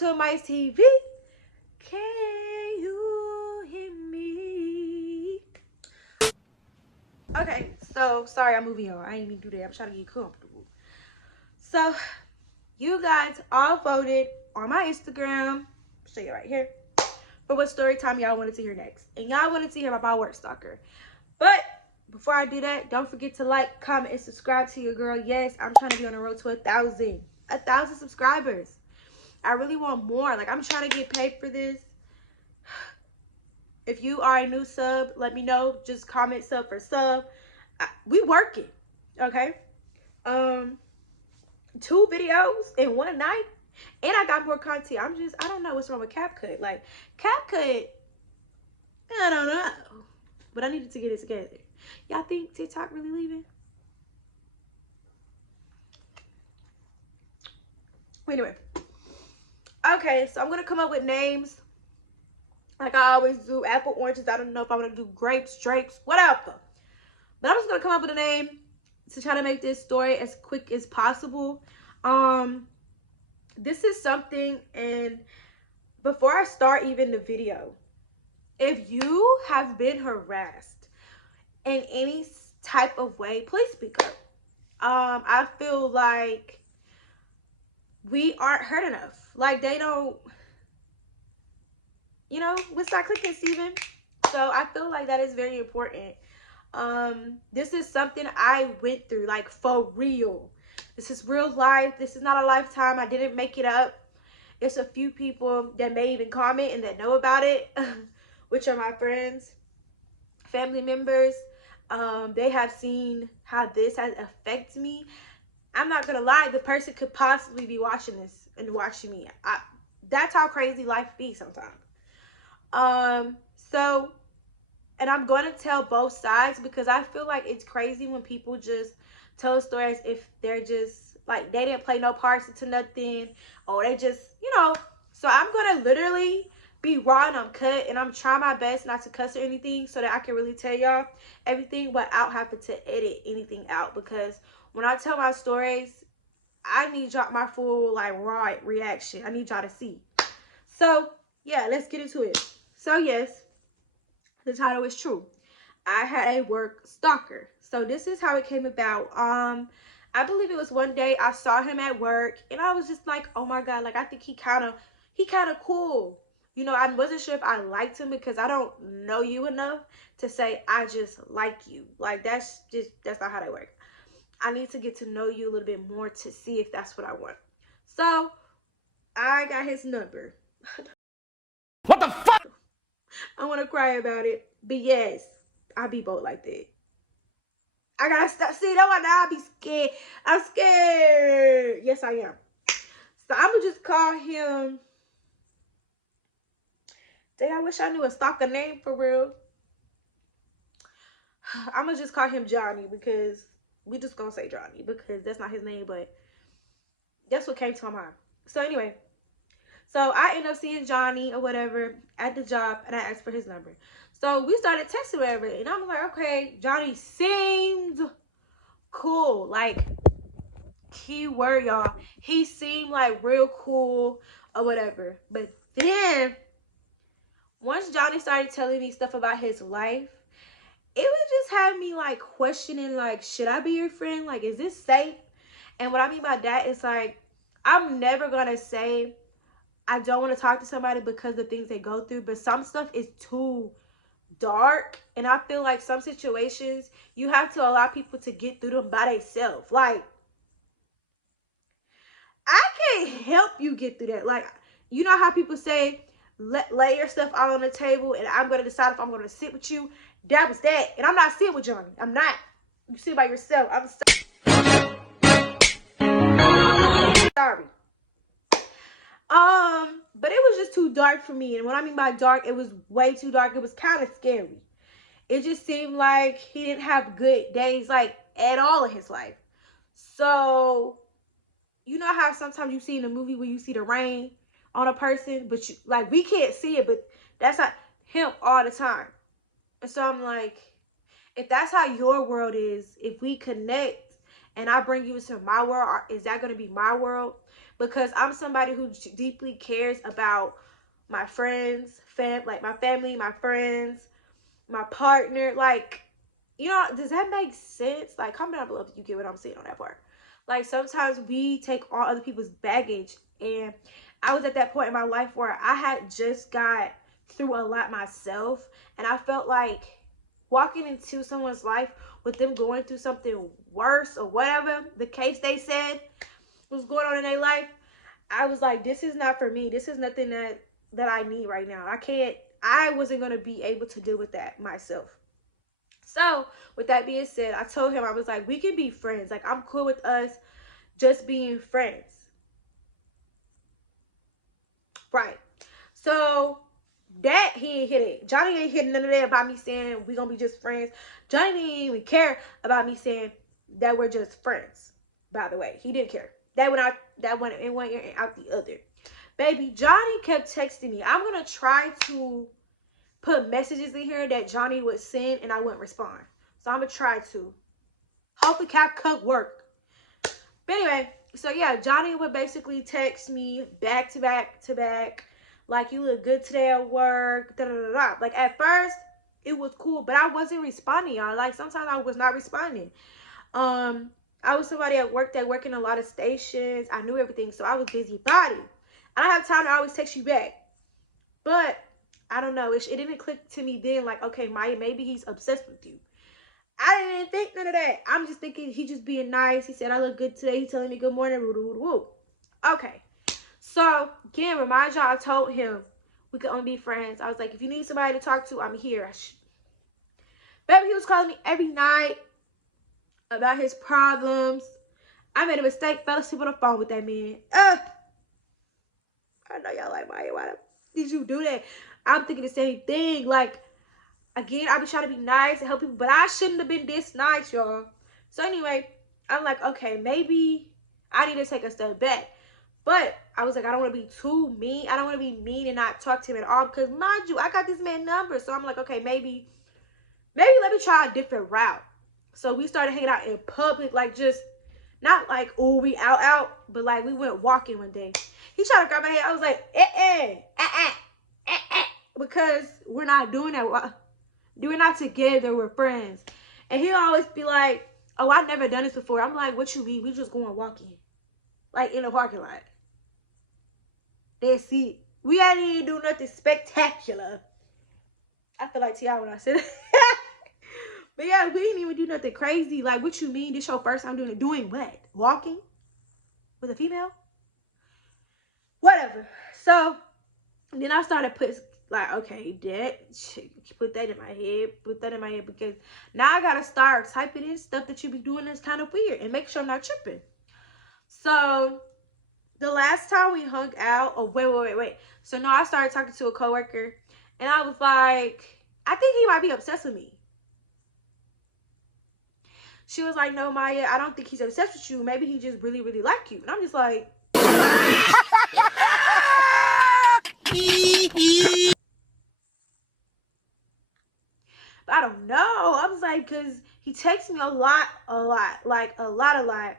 to Amyahtv. Can you hear me? Okay, so sorry I'm moving on. I didn't even do that. I'm trying to get comfortable. So you guys all voted on my Instagram. I'll show you right here. For what story time y'all wanted to hear next. And y'all wanted to hear about my work stalker. But before I do that, don't forget to like, comment, and subscribe to your girl. Yes, I'm trying to be on the road to 1,000 subscribers. I really want more. Like, I'm trying to get paid for this. If you are a new sub, let me know. Just comment sub for sub. We working, okay? 2 videos in one night, and I got more content. I don't know what's wrong with CapCut. Like, CapCut, I don't know, but I needed to get it together. Y'all think TikTok really leaving? Anyway, okay, so I'm gonna come up with names like I always do. Apple, oranges. I don't know if I want to do grapes, drapes, whatever. But I'm just gonna come up with a name to try to make this story as quick as possible. This is something, and before I start even the video, if you have been harassed in any type of way, please speak up. I feel like we aren't heard enough. Like, they don't, you know, what's that clicking, Steven? So I feel like that is very important. This is something I went through, like, for real. This is real life. This is not a lifetime. I didn't make it up. It's a few people that may even comment and that know about it, which are my friends, family members. They have seen how this has affected me. I'm not gonna lie, the person could possibly be watching this and watching me. That's how crazy life be sometimes. So, and I'm gonna tell both sides, because I feel like it's crazy when people just tell a story as if they're just like, they didn't play no parts into nothing, or they just, you know. So I'm gonna literally be raw and uncut, and I'm trying my best not to cuss or anything, so that I can really tell y'all everything without having to edit anything out. Because when I tell my stories, I need y'all, my full, like, raw reaction. I need y'all to see. So yeah, let's get into it. So yes, the title is true. I had a work stalker. So this is how it came about. I believe it was one day I saw him at work, and I was just like, oh my God, like, I think he kind of cool. You know, I wasn't sure if I liked him, because I don't know you enough to say I just like you. Like, that's not how that works. I need to get to know you a little bit more to see if that's what I want. So I got his number. What the fuck? I want to cry about it. But yes, I be bold like that. I gotta stop. See, that one, now I be scared. I'm scared. Yes, I am. So I'm gonna just call him. Dang, I wish I knew a stalker name for real. I'm gonna just call him Johnny, because we just gonna say Johnny, because that's not his name, but that's what came to my mind. So anyway, so I ended up seeing Johnny or whatever at the job, and I asked for his number. So we started texting whatever, and I'm like, okay, Johnny seemed cool. Like, keyword, y'all, he seemed like real cool or whatever. But then once Johnny started telling me stuff about his life, it would just have me like questioning, like, should I be your friend? Like, is this safe? And what I mean by that is, like, I'm never gonna say I don't want to talk to somebody because of the things they go through, but some stuff is too dark, and I feel like some situations you have to allow people to get through them by themselves. Like, I can't help you get through that. Like, you know how people say, lay your stuff all on the table, and I'm going to decide if I'm going to sit with you. That was that. And I'm not sitting with Johnny. I'm not. You sit by yourself. I'm sorry. But it was just too dark for me. And what I mean by dark, it was way too dark. It was kind of scary. It just seemed like he didn't have good days, like, at all in his life. So, you know how sometimes you see in a movie where you see the rain on a person, but you, like, we can't see it, but that's not him all the time. And so I'm like, if that's how your world is, if we connect and I bring you into my world, or is that going to be my world? Because I'm somebody who deeply cares about my friends, like my family, my friends, my partner. Like, you know, does that make sense? Like, comment down below if you get what I'm saying on that part. Like, sometimes we take all other people's baggage, and I was at that point in my life where I had just got through a lot myself, and I felt like walking into someone's life with them going through something worse or whatever the case they said was going on in their life, I was like, this is not for me. This is nothing that I need right now. I wasn't going to be able to deal with that myself. So with that being said, I told him, I was like, we can be friends. Like, I'm cool with us just being friends. Right. So that he ain't hit it. Johnny ain't hit none of that about me saying we gonna be just friends. Johnny didn't even care about me saying that we're just friends. By the way, he didn't care. That went out. That went in one ear and out the other. Baby, Johnny kept texting me. I'm gonna try to put messages in here that Johnny would send and I wouldn't respond. So I'm gonna try to. Hopefully, CapCut work. But anyway, so yeah, Johnny would basically text me back to back to back. Like, you look good today at work. Da, da, da, da. Like, at first, it was cool, but I wasn't responding, y'all. Like, sometimes I was not responding. I was somebody at work that worked in a lot of stations. I knew everything, so I was busybody. I don't have time to always text you back. But, I don't know. It didn't click to me then, like, okay, Maya, maybe he's obsessed with you. I didn't think none of that. I'm just thinking he just being nice. He said, I look good today. He's telling me good morning. Woo, woo, woo. Okay. So, again, remind y'all, I told him we could only be friends. I was like, if you need somebody to talk to, I'm here. Baby, he was calling me every night about his problems. I made a mistake, fell asleep on the phone with that man. I know y'all like, Maya, why did you do that? I'm thinking the same thing. Like, again, I be trying to be nice and help people, but I shouldn't have been this nice, y'all. So anyway, I'm like, okay, maybe I need to take a step back. But I was like, I don't want to be too mean. I don't want to be mean and not talk to him at all. Because mind you, I got this man's number. So I'm like, okay, maybe let me try a different route. So we started hanging out in public, like just not like, oh, we out, but like we went walking one day. He tried to grab my hand. I was like, because we're not doing that. We're not together. We're friends. And he'll always be like, oh, I've never done this before. I'm like, what you mean? We just going walking. Like in the parking lot. That's it. We didn't even do nothing spectacular. I feel like T.I. when I said it. But yeah, we didn't even do nothing crazy. Like, what you mean? This your first time doing it? Doing what? Walking? With a female? Whatever. So, then I started putting, like, okay, put that in my head. Because now I got to start typing in stuff that you be doing that's kind of weird. And make sure I'm not tripping. So, the last time we hung out, oh, wait. So, no, I started talking to a coworker. And I was like, I think he might be obsessed with me. She was like, no, Maya, I don't think he's obsessed with you. Maybe he just really, really like you. And I'm just like, but I don't know. I was like, because he texts me a lot. Like, a lot.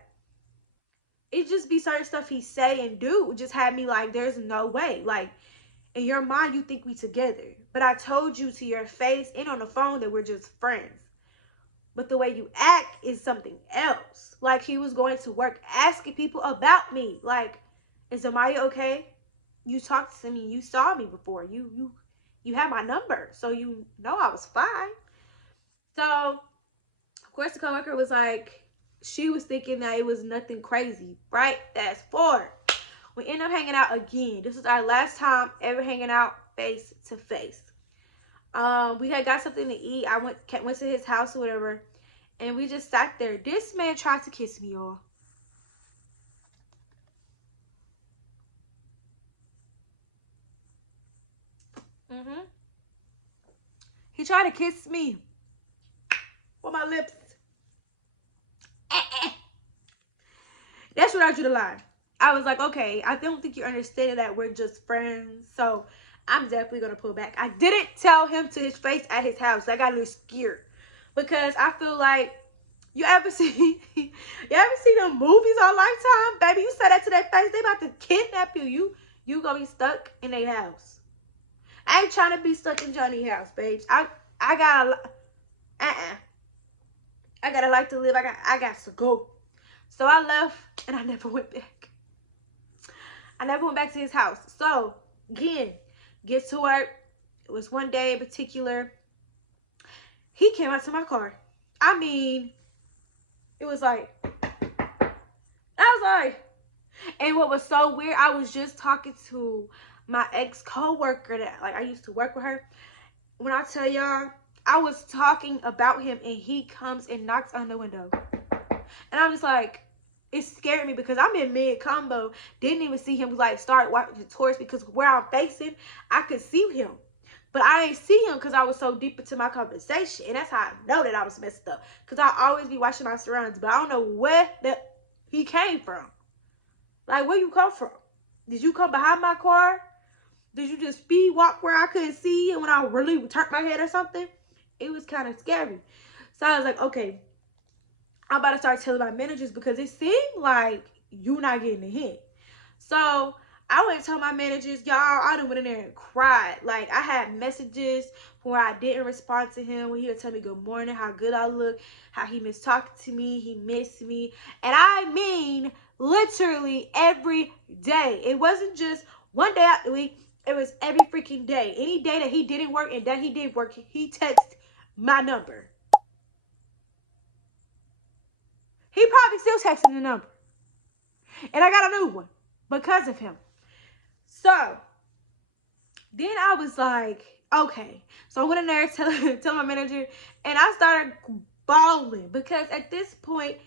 It just be certain stuff he say and do. Just had me like, there's no way. Like, in your mind, you think we together. But I told you to your face and on the phone that we're just friends. But the way you act is something else. Like, he was going to work asking people about me. Like, is Amaya okay? You talked to me. You saw me before. You had my number. So you know I was fine. So, of course, the coworker was like, she was thinking that it was nothing crazy. Right? Fast forward. We end up hanging out again. This was our last time ever hanging out face to face. We had got something to eat. I went to his house or whatever, and we just sat there. This man tried to kiss me, y'all. He tried to kiss me with my lips. That's what I drew the line. I was like, okay, I don't think you understand that we're just friends, so I'm definitely going to pull back. I didn't tell him to his face at his house. I got a little scared because I feel like You ever see them movies on Lifetime? Baby, you say that to their face, they about to kidnap you. You gonna be stuck in their house. I ain't trying to be stuck in Johnny's house, babes. I gotta I gotta like to live. I got to go. So I left and I never went back. I never went back to his house. So again, get to work. It was one day in particular. He came out to my car. I mean, it was like, I was like, and what was so weird, I was just talking to my ex co-worker that like I used to work with her. When I tell y'all, I was talking about him and he comes and knocks on the window. And I'm just like, it scared me because I'm in mid combo. Didn't even see him like start walking towards me because where I'm facing, I could see him. But I didn't see him because I was so deep into my conversation. And that's how I know that I was messed up. Because I always be watching my surroundings. But I don't know where that he came from. Like, where you come from? Did you come behind my car? Did you just speed walk where I couldn't see? And when I really turned my head or something? It was kind of scary. So I was like, okay, I'm about to start telling my managers because it seemed like you not getting a hint. So I went and told my managers, y'all, I done went in there and cried. Like, I had messages where I didn't respond to him, when he would tell me good morning, how good I look, how he missed talking to me, he missed me. And I mean, literally every day. It wasn't just one day out the week. It was every freaking day. Any day that he didn't work and that he did work, he texted my number. He probably still texting the number. And I got a new one because of him. So then I was like, okay. So I went in there to tell my manager, and I started bawling because at this point,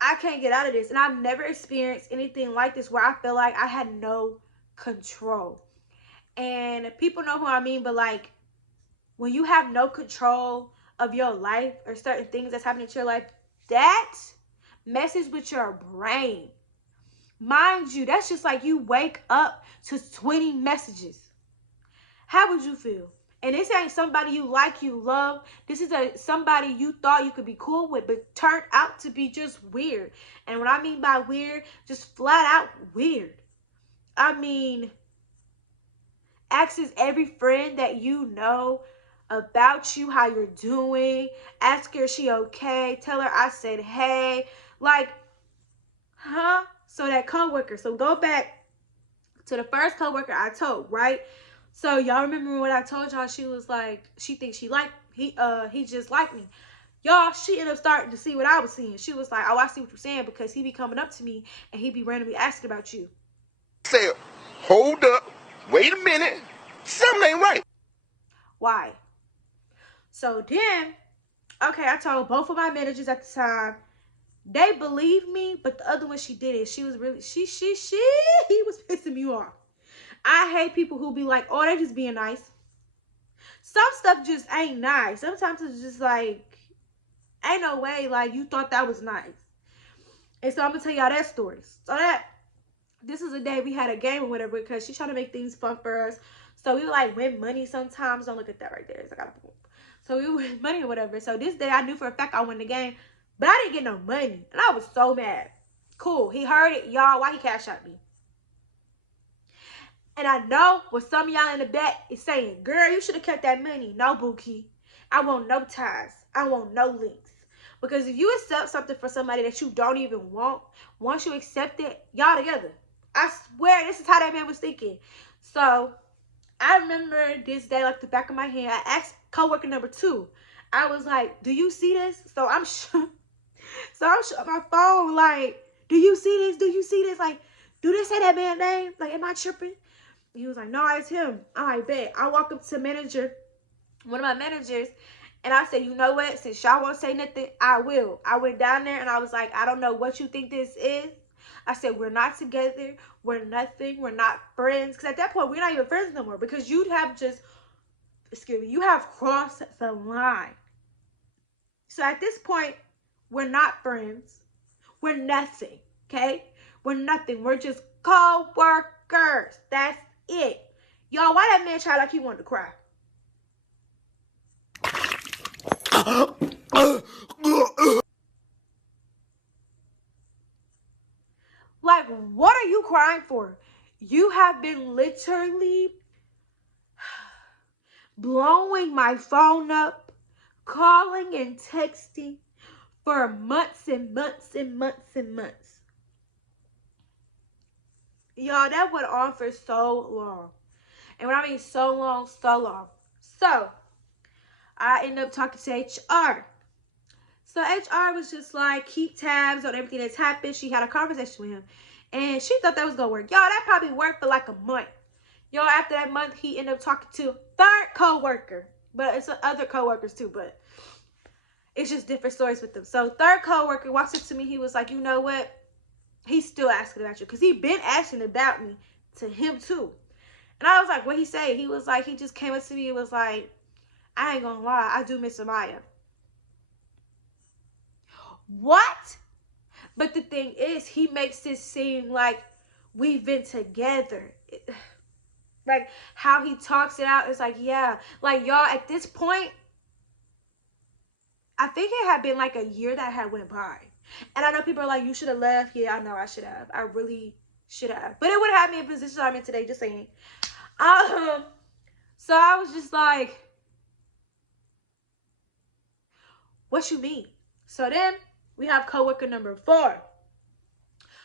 I can't get out of this. And I've never experienced anything like this where I feel like I had no control. And people know who I mean, but like when you have no control of your life or certain things that's happening to your life, that messes with your brain. Mind you, that's just like you wake up to 20 messages. How would you feel? And this ain't somebody you like, you love. This is somebody you thought you could be cool with, but turned out to be just weird. And what I mean by weird, just flat out weird. I mean, asks every friend that you know about you, how you're doing. Ask her, is she okay? Tell her I said hey. Like, huh? So that coworker. So go back to the first coworker I told, right? So y'all remember what I told y'all? She was like, she thinks he just liked me. Y'all, she ended up starting to see what I was seeing. She was like, oh, I see what you're saying, because he be coming up to me and he be randomly asking about you. Say, hold up, wait a minute, something ain't right. Why? So then, okay, I told both of my managers at the time. They believed me, but the other one, she didn't. She was really, he was pissing me off. I hate people who be like, oh, they just being nice. Some stuff just ain't nice. Sometimes it's just like, ain't no way, like, you thought that was nice. And so I'm gonna tell y'all that story. So this is a day we had a game or whatever, because she's trying to make things fun for us. So we would like win money sometimes. Don't look at that right there. So we win money or whatever. So this day I knew for a fact I won the game, but I didn't get no money. And I was so mad. Cool. He heard it. Y'all, why he cash out me? And I know what some of y'all in the back is saying, girl, you should have kept that money. No, Bookie. I want no ties. I want no links. Because if you accept something for somebody that you don't even want, once you accept it, y'all together. I swear, this is how that man was thinking. So I remember this day like the back of my hand. I asked coworker number 2. I was like, do you see this? So I'm showing my phone like, do you see this? Do you see this? Like, do they say that man's name? Like, am I tripping? He was like, no, it's him. I bet. I walk up to manager, one of my managers, and I said, you know what? Since y'all won't say nothing, I will. I went down there and I was like, I don't know what you think this is. I said, we're not together. We're nothing. We're not friends. Because at that point, we're not even friends no more. Because you have crossed the line. So at this point, we're not friends. We're nothing. Okay? We're nothing. We're just co-workers. That's it. Y'all, why that man tried like he wanted to cry? crying for? You have been literally blowing my phone up, calling and texting for months and months and months and months. Y'all, that went on for so long. And when I mean so long, so long. So, I ended up talking to HR. So HR was just like, keep tabs on everything that's happened. She had a conversation with him. And she thought that was going to work. Y'all, that probably worked for like a month. Y'all, after that month, he ended up talking to third co-worker. But it's other co-workers too, but it's just different stories with them. So third co-worker walks up to me. He was like, you know what? He's still asking about you. Because he been asking about me to him too. And I was like, what he say? He was like, he just came up to me and was like, I ain't gonna lie, I do miss Amaya. What? But the thing is, he makes it seem like we've been together. Like, how he talks it out is like, yeah. Like, y'all, at this point, I think it had been like a year that had went by. And I know people are like, you should have left. Yeah, I know I should have. I really should have. But it would have had me in a position I'm in today, just saying. So I was just like, what you mean? So then we have coworker number 4.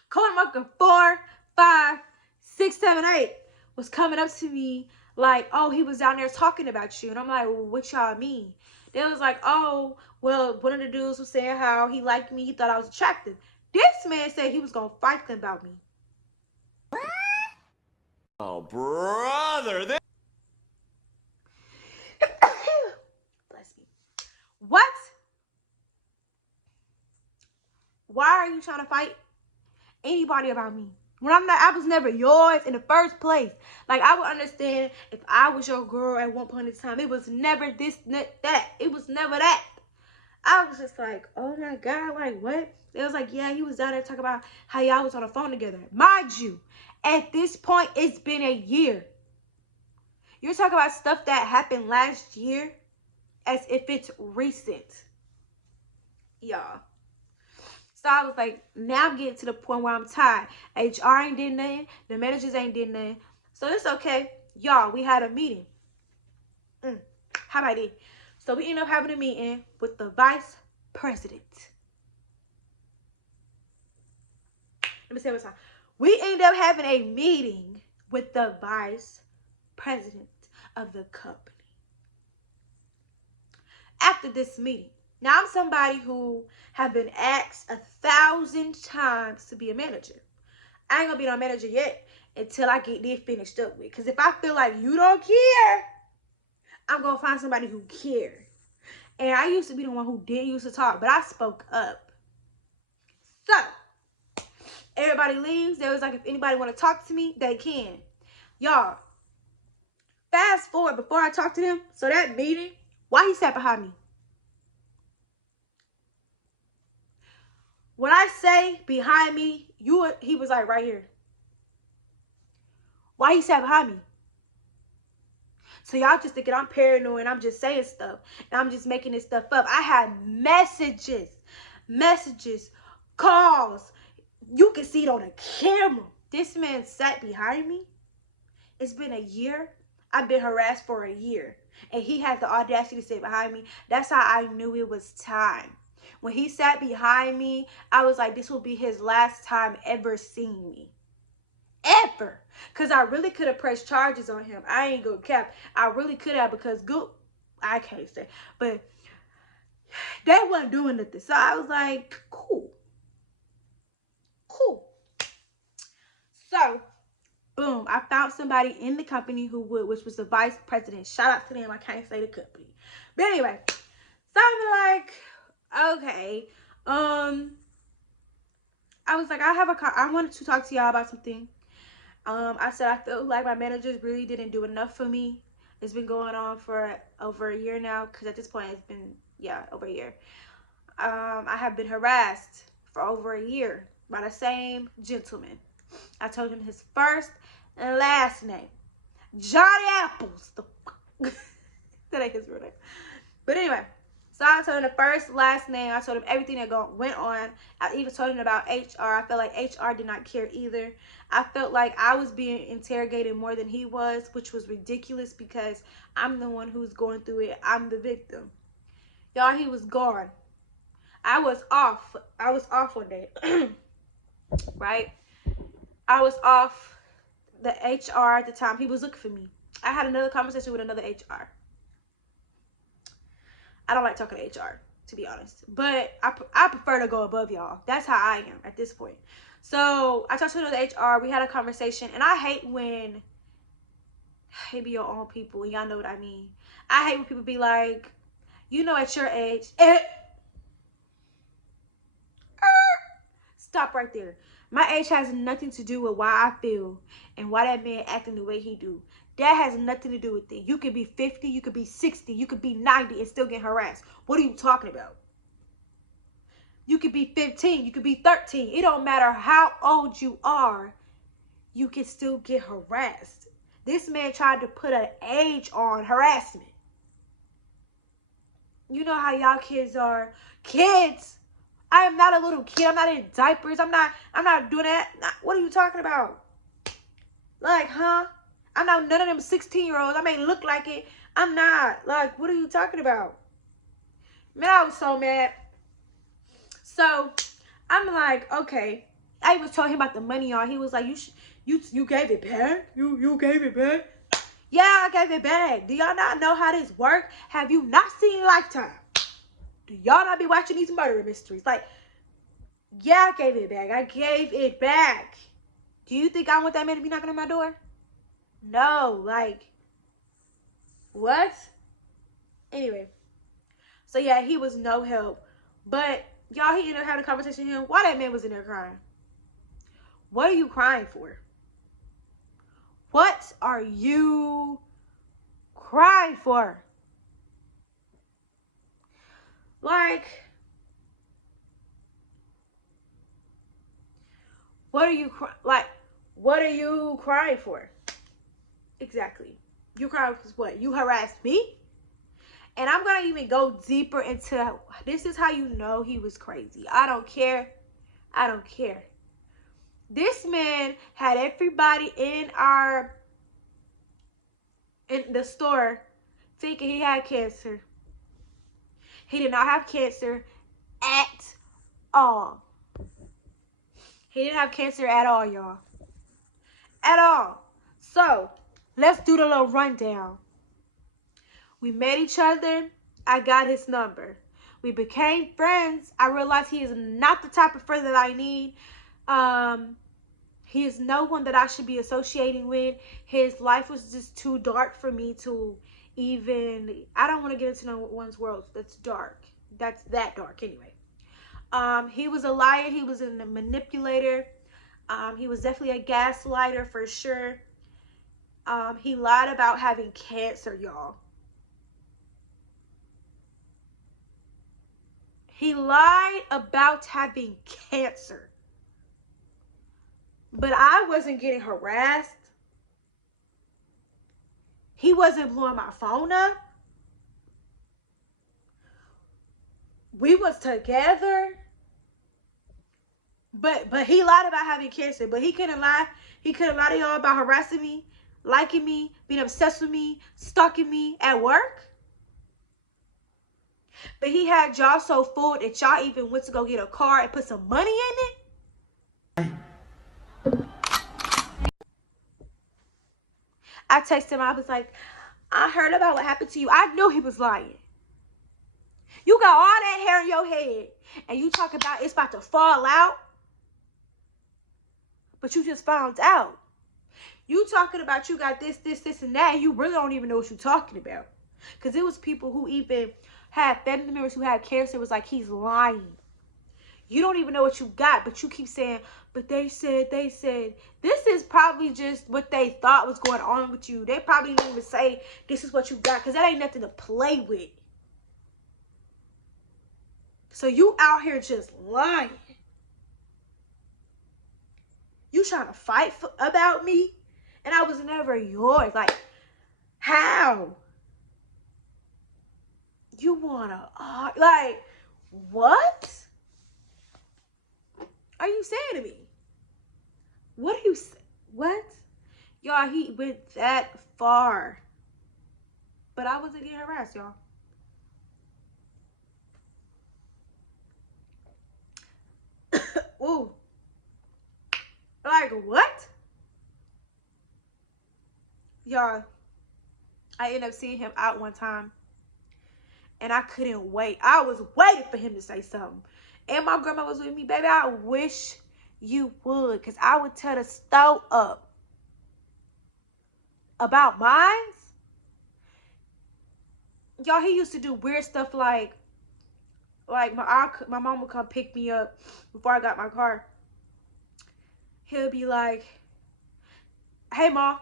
Coworker 4, 5, 6, 7, 8 was coming up to me like, oh, he was down there talking about you. And I'm like, well, what y'all mean? They was like, oh, well, one of the dudes was saying how he liked me. He thought I was attractive. This man said he was going to fight them about me. Oh, brother. Bless me. What? Why are you trying to fight anybody about me? When I was never yours in the first place. Like, I would understand if I was your girl at one point in time. It was never this, that. It was never that. I was just like, oh my God, like what? It was like, yeah, he was down there talking about how y'all was on the phone together. Mind you, at this point, it's been a year. You're talking about stuff that happened last year as if it's recent. Y'all. So I was like, now I'm getting to the point where I'm tired. HR ain't did nothing. The managers ain't did nothing. So it's okay. Y'all, we had a meeting. How about it? So we ended up having a meeting with the vice president. Let me say it one time. We ended up having a meeting with the vice president of the company. After this meeting, now I'm somebody who have been asked 1,000 times to be a manager. I ain't gonna be no manager yet until I get this finished up with. Because if I feel like you don't care, I'm gonna find somebody who cares. And I used to be the one who didn't used to talk, but I spoke up. So everybody leaves. They was like, if anybody want to talk to me, they can. Y'all, fast forward before I talked to them. So that meeting, why he sat behind me? When I say behind me, he was like right here. Why he sat behind me? So y'all just thinking I'm paranoid and I'm just saying stuff. And I'm just making this stuff up. I had messages, calls. You can see it on the camera. This man sat behind me. It's been a year. I've been harassed for a year. And he had the audacity to sit behind me. That's how I knew it was time. When he sat behind me, I was like, this will be his last time ever seeing me. Ever. Because I really could have pressed charges on him. I ain't gonna cap. I really could have, because I can't say. But they wasn't doing nothing. So I was like, cool. So, boom. I found somebody in the company which was the vice president. Shout out to them. I can't say the company. But anyway. So I'm like, okay. I was like, I wanted to talk to y'all about something. I said, I feel like my managers really didn't do enough for me. It's been going on for over a year now. Because at this point, it's been, over a year. I have been harassed for over a year by the same gentleman. I told him his first and last name. Johnny Apples. That ain't his real name. But anyway. So I told him the first, last name. I told him everything that went on. I even told him about HR. I felt like HR did not care either. I felt like I was being interrogated more than he was, which was ridiculous because I'm the one who's going through it. I'm the victim. Y'all, he was gone. I was off one day. Right? I was off. The HR at the time, he was looking for me. I had another conversation with another HR. I don't like talking to HR, to be honest. But I prefer to go above y'all. That's how I am at this point. So I talked to another HR. We had a conversation. And I hate when it be your own people. Y'all know what I mean. I hate when people be like, you know, at your age. Stop right there. My age has nothing to do with why I feel and why that man acting the way he do. That has nothing to do with it. You could be 50, you could be 60, you could be 90 and still get harassed. What are you talking about? You could be 15, you could be 13. It don't matter how old you are, you can still get harassed. This man tried to put an age on harassment. You know how y'all kids are. Kids! I am not a little kid. I'm not in diapers. I'm not doing that. What are you talking about? Like, huh? I'm not none of them 16-year-olds. I may look like it. I'm not. Like, what are you talking about? Man, I was so mad. So, I'm like, okay. I even told him about the money, y'all. He was like, you gave it back? You gave it back? Yeah, I gave it back. Do y'all not know how this works? Have you not seen Lifetime? Do y'all not be watching these murder mysteries? Like, yeah, I gave it back. I gave it back. Do you think I want that man to be knocking on my door? No, like, what? Anyway, so yeah, he was no help. But, y'all, he ended up having a conversation with him. Why that man was in there crying? What are you crying for? What are you crying for? Like, what are you crying for? Exactly. You crying because what? You harassed me? And I'm going to even go deeper into, this is how you know he was crazy. I don't care. I don't care. This man had everybody in the store thinking he had cancer. He did not have cancer at all. He didn't have cancer at all, y'all. At all. So, let's do the little rundown. We met each other. I got his number. We became friends. I realized he is not the type of friend that I need. He is no one that I should be associating with. His life was just too dark for me to even... I don't want to get into no one's world that's dark. That's that dark anyway. He was a liar. He was a manipulator. He was definitely a gaslighter for sure. He lied about having cancer, y'all. He lied about having cancer. But I wasn't getting harassed. He wasn't blowing my phone up. We was together. But he lied about having cancer. But he couldn't lie. He couldn't lie to y'all about harassing me, liking me, being obsessed with me, stalking me at work. But he had y'all so full that y'all even went to go get a car and put some money in it. I texted him. I was like, I heard about what happened to you. I knew he was lying. You got all that hair in your head. And you talk about it's about to fall out. But you just found out. You talking about you got this, and that. And you really don't even know what you're talking about. Because it was people who even had family members who had cancer. It was like, he's lying. You don't even know what you got. But you keep saying, but they said. This is probably just what they thought was going on with you. They probably didn't even say this is what you got. Because that ain't nothing to play with. So you out here just lying. You trying to fight about me? And I was never yours. Like, how? You wanna like what? Are you saying to me? What are you what? Y'all, he went that far. But I wasn't getting harassed, y'all. Ooh. Like what? Y'all, I ended up seeing him out one time. And I couldn't wait. I was waiting for him to say something. And my grandma was with me. Baby, I wish you would. Because I would tell the stove up about mine. Y'all, he used to do weird stuff like my mom would come pick me up before I got my car. He'll be like, hey, Mom,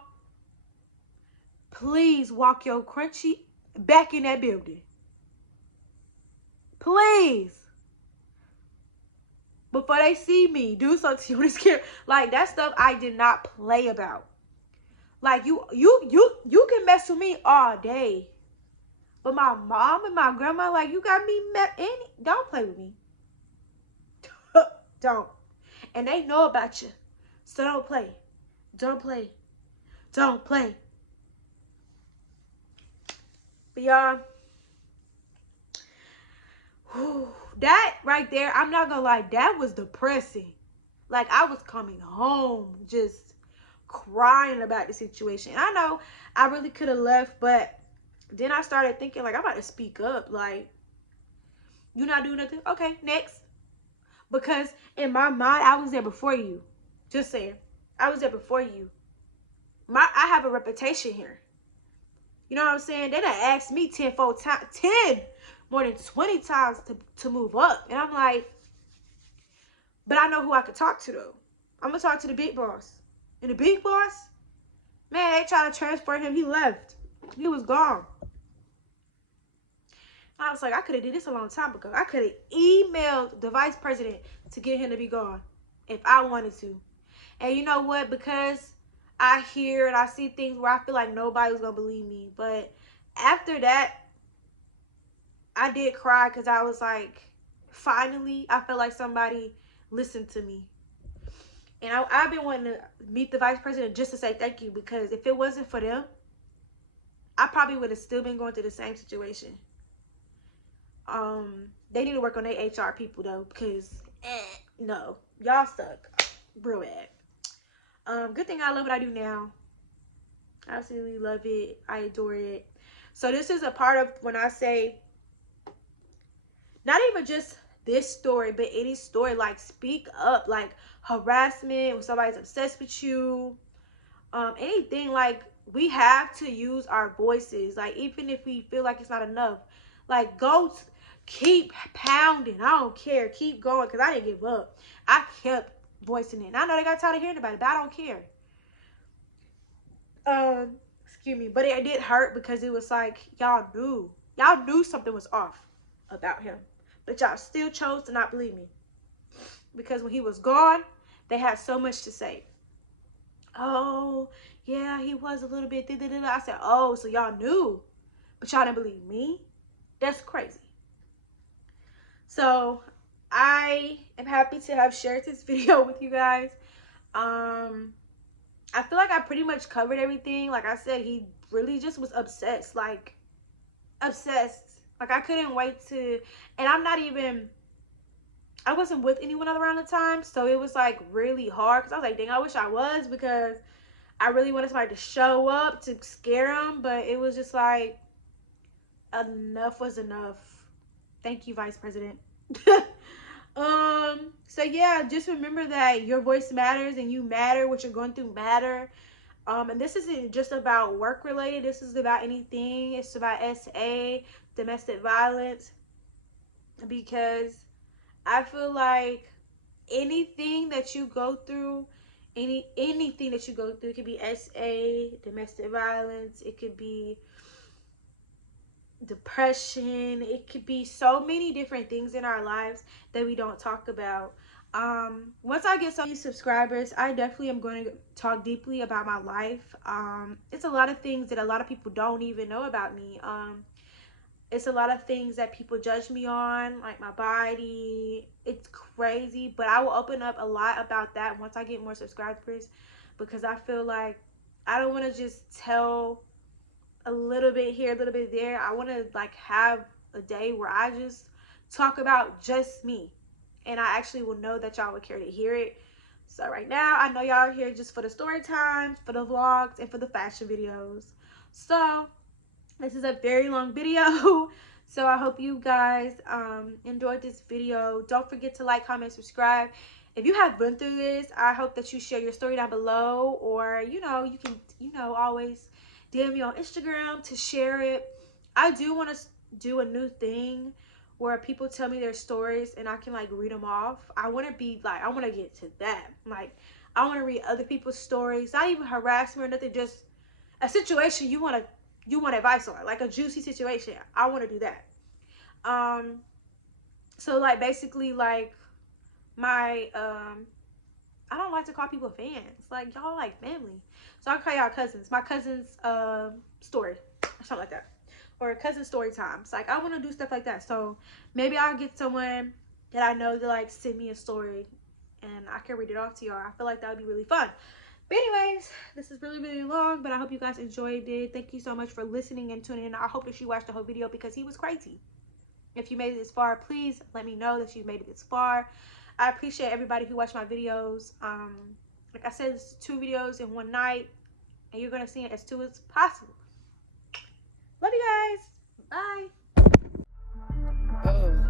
please walk your crunchy back in that building. Please. Before they see me do something to you on this camera. Like, that stuff I did not play about. Like, you can mess with me all day. But my mom and my grandma, like, you got me don't play with me. Don't. And they know about you. So don't play. Don't play. Don't play. But y'all, that right there, I'm not gonna lie, that was depressing. Like, I was coming home just crying about the situation. I know I really could have left, but then I started thinking, like, I'm about to speak up. Like, you not doing nothing? Okay, next. Because in my mind, I was there before you. Just saying. I was there before you. I have a reputation here. You know what I'm saying? They done asked me 10 more than 20 times to move up. And I'm like, but I know who I could talk to, though. I'm going to talk to the big boss. And the big boss, man, they tried to transfer him. He left. He was gone. I was like, I could have did this a long time ago. I could have emailed the vice president to get him to be gone if I wanted to. And you know what? Because I hear and I see things where I feel like nobody was going to believe me. But after that, I did cry because I was like, finally, I felt like somebody listened to me. And I've been wanting to meet the vice president just to say thank you. Because if it wasn't for them, I probably would have still been going through the same situation. They need to work on their HR people though, because no, y'all suck real bad. Good thing I love what I do now. I absolutely love it. I adore it. So this is a part of when I say, not even just this story, but any story, like, speak up. Like, harassment, when somebody's obsessed with you, anything, like, we have to use our voices. Like, even if we feel like it's not enough, like, keep pounding. I don't care. Keep going, because I didn't give up. I kept voicing it. And I know they got tired of hearing about it, but I don't care. Excuse me. But it did hurt because it was like, y'all knew something was off about him. But y'all still chose to not believe me. Because when he was gone, they had so much to say. Oh, yeah, he was a little bit. I said, oh, so y'all knew. But y'all didn't believe me? That's crazy. So I am happy to have shared this video with you guys. I feel like I pretty much covered everything. Like I said, he really just was obsessed. Like, obsessed. Like, I couldn't wait to, and I wasn't with anyone around the time, so it was like really hard, because I was like, dang, I wish I was, because I really wanted somebody to show up to scare him, but it was just like, enough was enough. Thank you, Vice President. So yeah, just remember that your voice matters, and you matter. What you're going through matter. And this isn't just about work related. This is about anything. It's about SA, domestic violence, because I feel like anything that you go through, anything that you go through, it could be SA, domestic violence, it could be depression, it could be so many different things in our lives that we don't talk about. Once I get some of these subscribers, I definitely am going to talk deeply about my life. It's a lot of things that a lot of people don't even know about me. It's a lot of things that people judge me on, like my body. It's crazy, but I will open up a lot about that once I get more subscribers, because I feel like I don't want to just tell a little bit here, a little bit there. I want to like have a day where I just talk about just me, and I actually will know that y'all would care to hear it. So right now, I know y'all are here just for the story times, for the vlogs, and for the fashion videos. So this is a very long video. So I hope you guys enjoyed this video. Don't forget to like, comment, subscribe. If you have been through this, I hope that you share your story down below, or you can always DM me on Instagram to share it. I do want to do a new thing where people tell me their stories and I can like read them off. I want to get to that. Like, I want to read other people's stories, not even harassment or nothing, just a situation you want advice on, like a juicy situation. I want to do that. So like basically like my I don't like to call people fans. Like, y'all like family. So I call y'all cousins. My cousin's story or something like that. Or cousin story times. Like, I want to do stuff like that. So maybe I'll get someone that I know to like send me a story and I can read it off to y'all. I feel like that would be really fun. But anyways, this is really, really long, but I hope you guys enjoyed it. Thank you so much for listening and tuning in. I hope that you watched the whole video because he was crazy. If you made it this far, please let me know that you made it this far. I appreciate everybody who watched my videos. Like I said, it's 2 videos in one night, and you're gonna see it as 2 as possible. Love you guys. Bye.